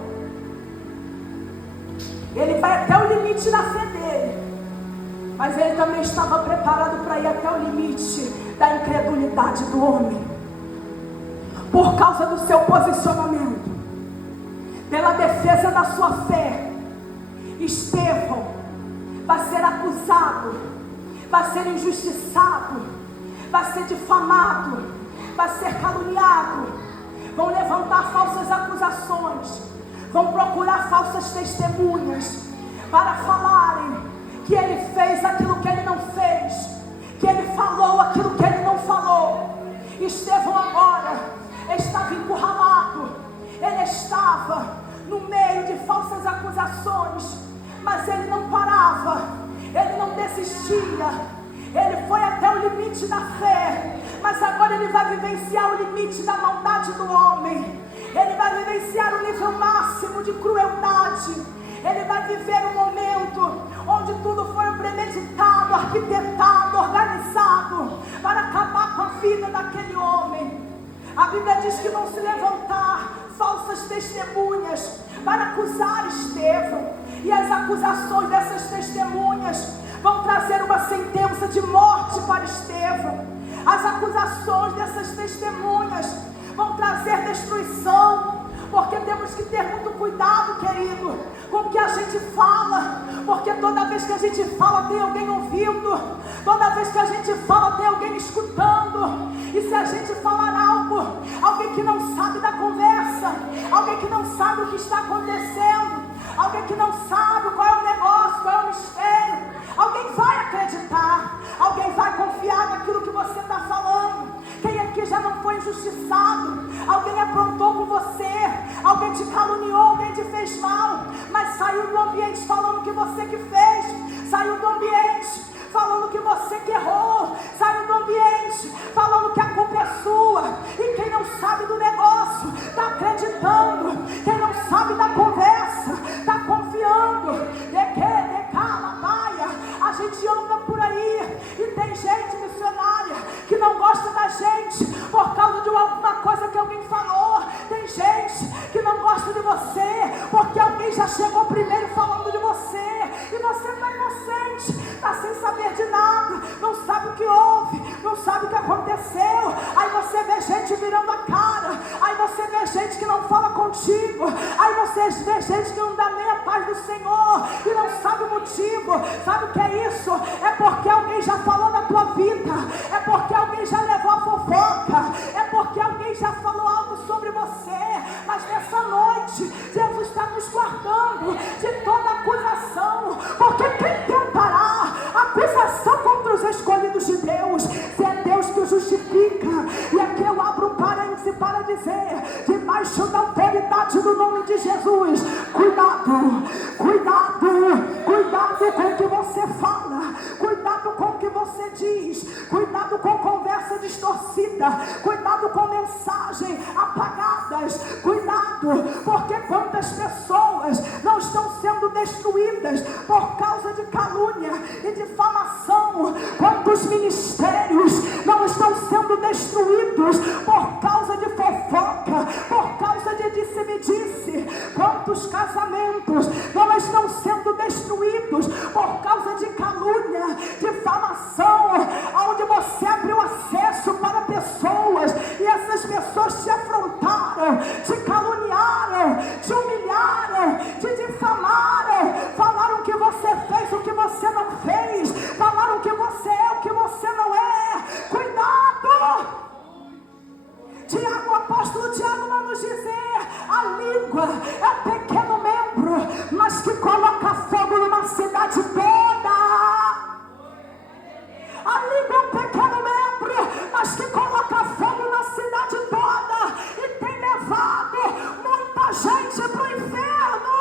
Ele vai até o limite da fé dele, mas ele também estava preparado para ir até o limite da incredulidade do homem. Por causa do seu posicionamento, pela defesa da sua fé, Estevão vai ser acusado, vai ser injustiçado, vai ser difamado, vai ser caluniado. Vão levantar falsas acusações, vão procurar falsas testemunhas para falarem que ele fez aquilo que ele não fez, que ele falou aquilo que ele não falou. Estevão agora estava encurralado, ele estava no meio de falsas acusações, mas ele não parava, ele não desistia. Ele foi até o limite da fé, mas agora ele vai vivenciar o limite da maldade do homem. Ele vai vivenciar o nível máximo de crueldade. Ele vai viver um momento onde tudo foi premeditado, arquitetado, organizado para acabar com a vida daquele homem. A Bíblia diz que vão se levantar falsas testemunhas para acusar Estevão, e as acusações dessas testemunhas vão trazer uma sentença de morte para Estevão. As acusações dessas testemunhas vão trazer destruição, porque temos que ter muito cuidado, querido. cuidado com o que a gente fala, porque toda vez que a gente fala tem alguém ouvindo, toda vez que a gente fala tem alguém escutando. E se a gente falar algo, alguém que não sabe da conversa, alguém que não sabe o que está acontecendo, alguém que não sabe qual é o negócio, qual é o mistério, alguém vai acreditar, alguém vai confiar naquilo que você está falando. Quem aqui já não foi injustiçado? Alguém aprontou com você, alguém te caluniou, alguém te fez mal, mas saiu do ambiente falando que você que fez, saiu do ambiente falando que você que errou, saiu do ambiente falando que a culpa é sua. E quem não sabe do negócio está acreditando, quem não sabe da conversa está confiando. A gente anda por aí e tem gente missionária que não gosta da gente por causa de alguma coisa que alguém falou. Tem gente que não gosta de você porque alguém já chegou primeiro falando de você, e você está inocente, está sem saber de nada, não sabe o que houve, não sabe o que aconteceu. Aí você vê gente virando a cara, aí você vê gente que não fala contigo, aí você vê gente que não dá nem a paz do Senhor e não sabe o motivo. Sabe o que é isso? É porque alguém já falou da tua vida, é porque alguém já levou a fofoca, é porque alguém já falou algo sobre você. Mas nessa noite Jesus está nos guardando de toda acusação, porque quem tentará acusação contra os escolhidos de Deus? Se é Deus que o justifica. E aqui eu abro um parêntese para dizer, debaixo da autoridade do nome de Jesus, cuidado, cuidado, cuidado com o que você fala, cuidado com o que você diz, cuidado com conversa distorcida, cuidado com mensagem apagadas, cuidado, porque quantas pessoas não estão sendo destruídas por causa de calúnia e difamação, quantos ministérios não estão sendo destruídos por causa de fofoca, por causa de disse-me-disse, quantos casamentos não estão sendo destruídos por causa de calúnia, difamação, onde você abriu acesso para pessoas e essas pessoas te afrontaram, te caluniaram, te humilharam, te difamaram, falaram que você fez o que você não fez, falaram que você é o que você não é. Cuidado! Tiago, o apóstolo Tiago vai nos dizer: a língua é um pequeno membro, mas que coloca fogo numa cidade toda. A língua é um pequeno membro, mas que coloca fogo na cidade toda e tem levado muita gente para o inferno.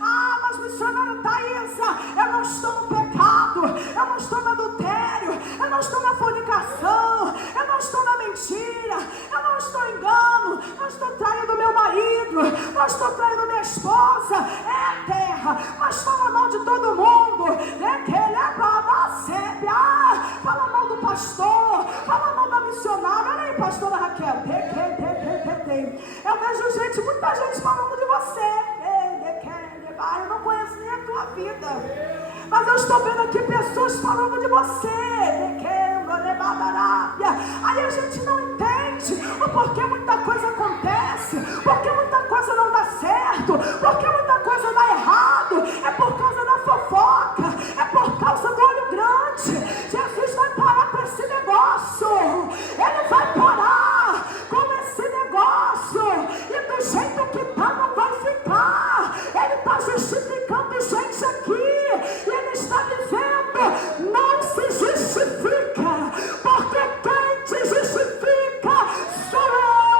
Ah, mas missionário Thaisa, eu não estou no pecado, eu não estou no adultério, eu não estou na fornicação, eu não estou na mentira, eu não estou em engano, não estou traindo meu marido, não estou traindo minha esposa. É terra, mas fala mal de todo mundo, fala mal do pastor, fala mal da missionária. Olha aí, pastora Raquel, eu vejo gente, muita gente falando de você. Eu não conheço nem a tua vida, mas eu estou vendo aqui pessoas falando de você. Aí a gente não entende o porquê muita coisa acontece, porque muita coisa não dá certo, porque muita coisa dá errado. É por causa da fofoca, é por causa do olho grande. Jesus vai parar com esse negócio, Ele vai parar com esse negócio, e do jeito que está não vai ficar. Ele está justificando gente aqui, e Ele está dizendo: não se justifica, porque quem te justifica sou eu.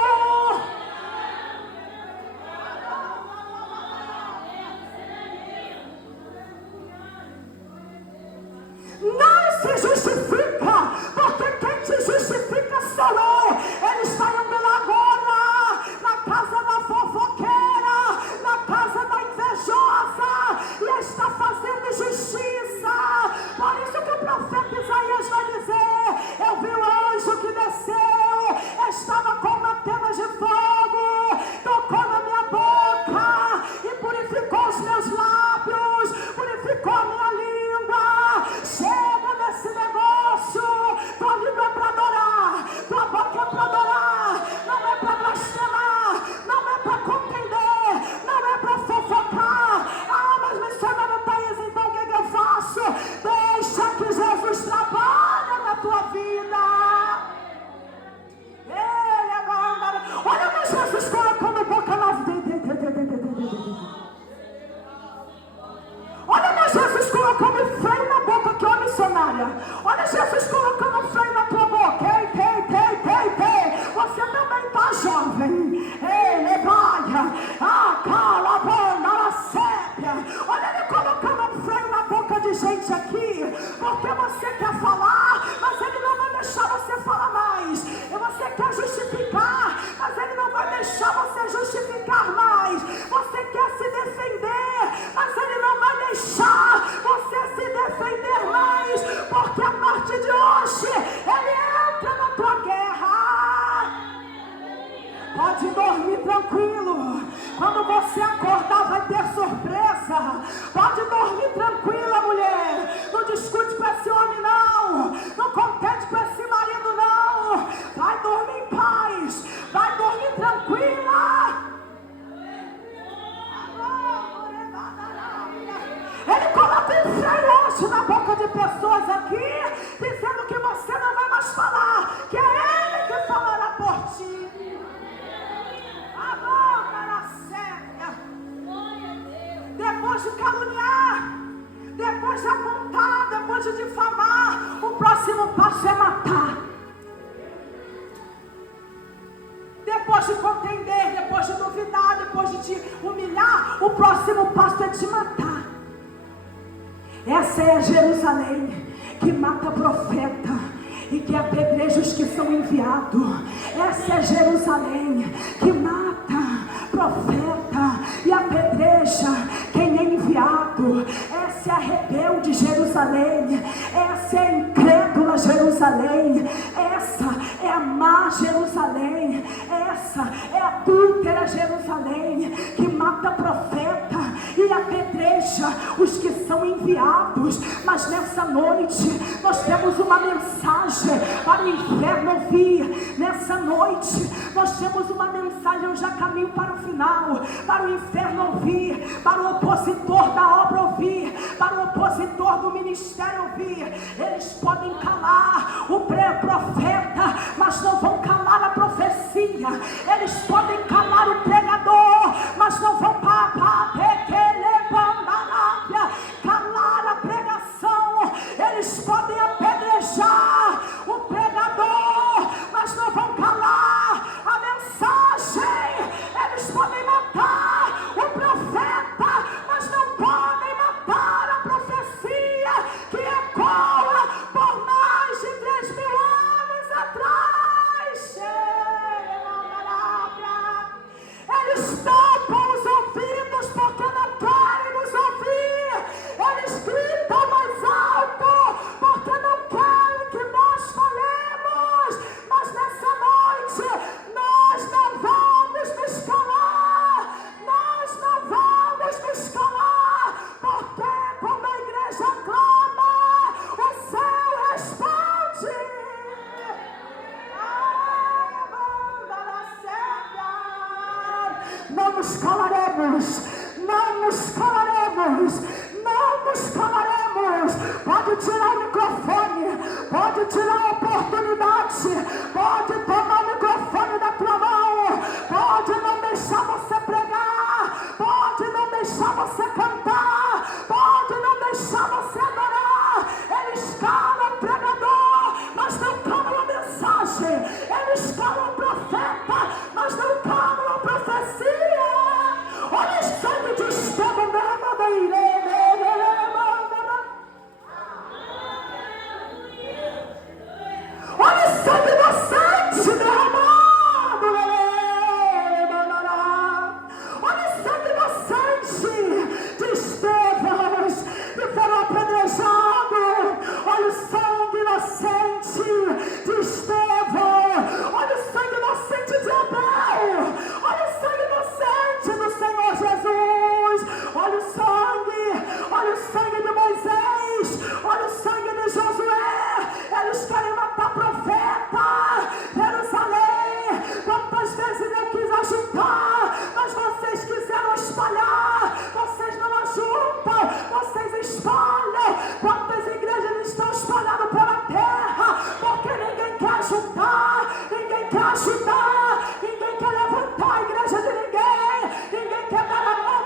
Olha Jesus colocando freio na boca que é uma missionária. Olha Jesus colocando freio na tua boca. Ei. Você também está jovem. Ei, levaia. Cala a banda, a sépia. Olha ele colocando freio na boca de gente aqui. Porque você quer falar, mas ele não vai deixar você falar mais. E você quer justificar, mas ele não vai deixar você justificar mais. Você quer se defender, mas ele não vai deixar você se defender mais, porque a partir de hoje ele entra na tua guerra. Pode dormir tranquilo, quando você acordar vai ter surpresa. Pode dormir tranquila, mulher, não discute com esse homem não compete com esse marido não. Vai dormir em paz, vai dormir tranquila. Ele coloca um freio hoje na boca de pessoas aqui, dizendo que você não vai mais falar, que é ele que falará por ti. A boca na séria. Depois de caluniar, depois de apontar, depois de difamar, o próximo passo é matar. Depois de contender, depois de duvidar, depois de te humilhar, o próximo passo é te matar. Essa é a Jerusalém que mata profeta e que apedreja os que são enviados. Essa é a Jerusalém que mata profeta e apedreja quem é enviado. Essa é a rebelde Jerusalém. Essa é a incrédula Jerusalém. Essa é a má Jerusalém. Essa é a adúltera Jerusalém que mata profeta e apedreja os que são enviados. Mas nessa noite nós temos uma mensagem para o inferno ouvir. Nessa noite nós temos uma mensagem. Eu já caminho para o final, para o inferno ouvir, para o opositor da obra ouvir, para o opositor do ministério ouvir. Eles podem calar o profeta, mas não vão calar a profecia. Eles podem calar o pregador, mas não vão calar a pregação. Eles podem apedrejar o pregador, mas não vão calar a mensagem. Eles podem matar o profeta, mas não podem matar a profecia que ecoa por mais de 3.000 anos atrás. Eles tapam os ouvidos porque não querem nos ouvir. Eles gritam mais alto porque não querem que nós falemos. Mas nessa noite nós não vamos nos calar. Nós não vamos nos calar, porque quando a igreja clama, o céu responde. Não nos calaremos, não nos calaremos, não nos calaremos. Pode tirar o microfone, pode tirar a oportunidade, pode tomar o microfone da tua mão, pode não deixar você pregar, pode não deixar você cantar, pode não deixar você adorar. Eles calam o pregador, mas não calam a mensagem. Eles calam o profeta, mas não calam a profecia. Olha o sangue de Estevão derramado aí. Olha o sangue inocente derramado. Olha o sangue inocente de Estevão que foram apedrejados. Olha o sangue inocente de Estevão. Olha o sangue inocente de Abel. Olha o sangue inocente do Senhor Jesus. Olha o sangue de Moisés. Olha o sangue de Josué. Eles querem matar profeta. Jerusalém, quantas vezes eu quis ajuntar, mas vocês quiseram espalhar. Vocês não ajuntam, vocês espalham. Quantas igrejas estão espalhadas pela terra, porque ninguém quer ajuntar, ninguém quer ajudar, ninguém quer levantar a igreja de ninguém, ninguém quer dar a mão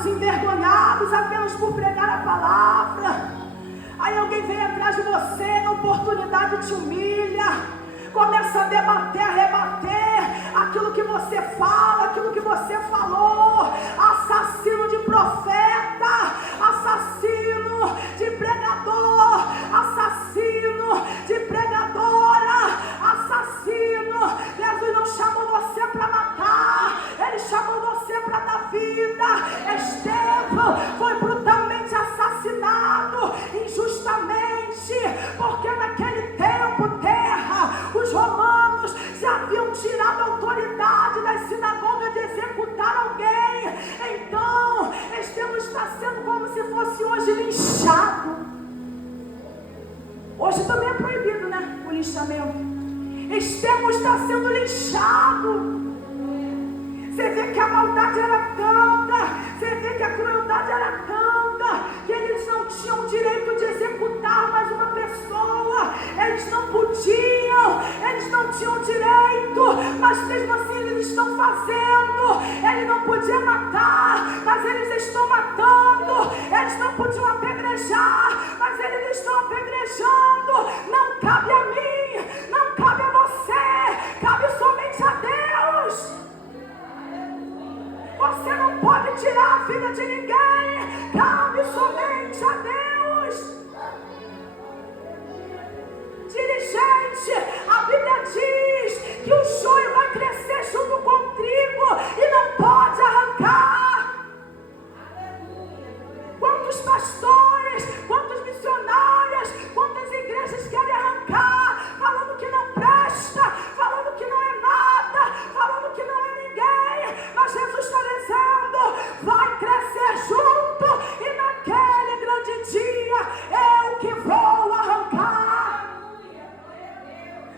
somos envergonhados apenas por pregar a palavra. Aí alguém vem atrás de você, na oportunidade te humilha, começa a debater, a rebater aquilo que você fala, aquilo que você falou. Assassino de profeta, assassino de pregador, assassino de pregadora, assassino. Jesus não chamou você para matar, Ele chamou você para dar vida. Estevão foi brutalmente assassinado, injustamente, porque naquele tempo, os romanos já haviam tirado a autoridade das sinagogas de executar alguém. Então, Estevão está sendo como se fosse hoje linchado. Hoje também é proibido, né? O linchamento. Estevão está sendo linchado. Você vê que a maldade era tanta, você vê que a crueldade era tanta, que eles não tinham o direito de executar mais uma pessoa. Eles não podiam, eles não tinham direito, mas mesmo assim eles estão fazendo. Ele não podia matar, mas eles estão matando. Eles não podiam apedrejar, mas eles estão apedrejando. Não cabe a mim, não cabe a você, cabe somente a Deus. Você não pode tirar a vida de ninguém, cabe somente a Deus. Dirigente, a Bíblia diz que o joio vai crescer junto com o trigo e não pode arrancar. Quantos pastores, quantas missionárias, quantas igrejas querem arrancar, falando que não presta, falando que não é nada, falando que não é ninguém. Mas Jesus está dizendo, vai crescer junto e naquele grande dia eu que vou arrancar.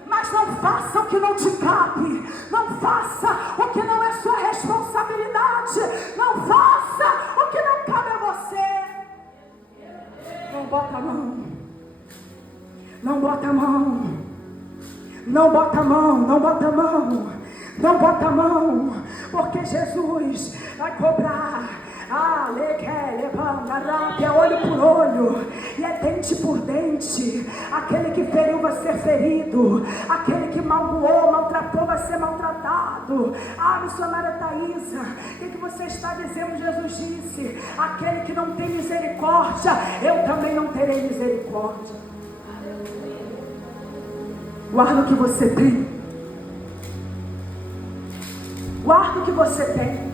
Mas não faça o que não te cabe, não faça o que não é sua responsabilidade, não faça o que não cabe a você. Não bota a mão, não bota a mão, não bota a mão, não bota a mão, não bota a mão, porque Jesus vai cobrar. É olho por olho e é dente por dente. Aquele que feriu vai ser ferido, aquele que magoou, maltratou vai ser maltratado. Missionária Thaisa, o que você está dizendo? Jesus disse, aquele que não tem misericórdia, eu também não terei misericórdia. Guarda o que você tem, guarda o que você tem,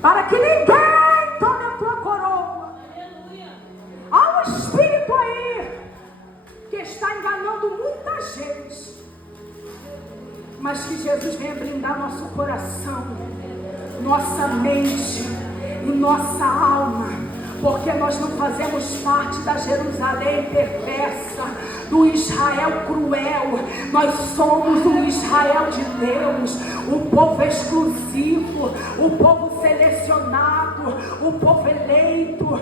para que ninguém tome a tua coroa. Há um espírito aí que está enganando muita gente, mas que Jesus venha blindar nosso coração, nossa mente e nossa alma, porque nós não fazemos parte da Jerusalém perversa, do Israel cruel. Nós somos o Israel de Deus, o povo exclusivo, o povo selecionado, o povo eleito,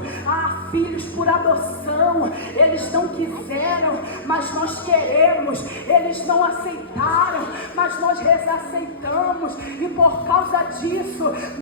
filhos por adoção. Eles não quiseram, mas nós queremos. Eles não aceitaram, mas nós aceitamos, e por causa disso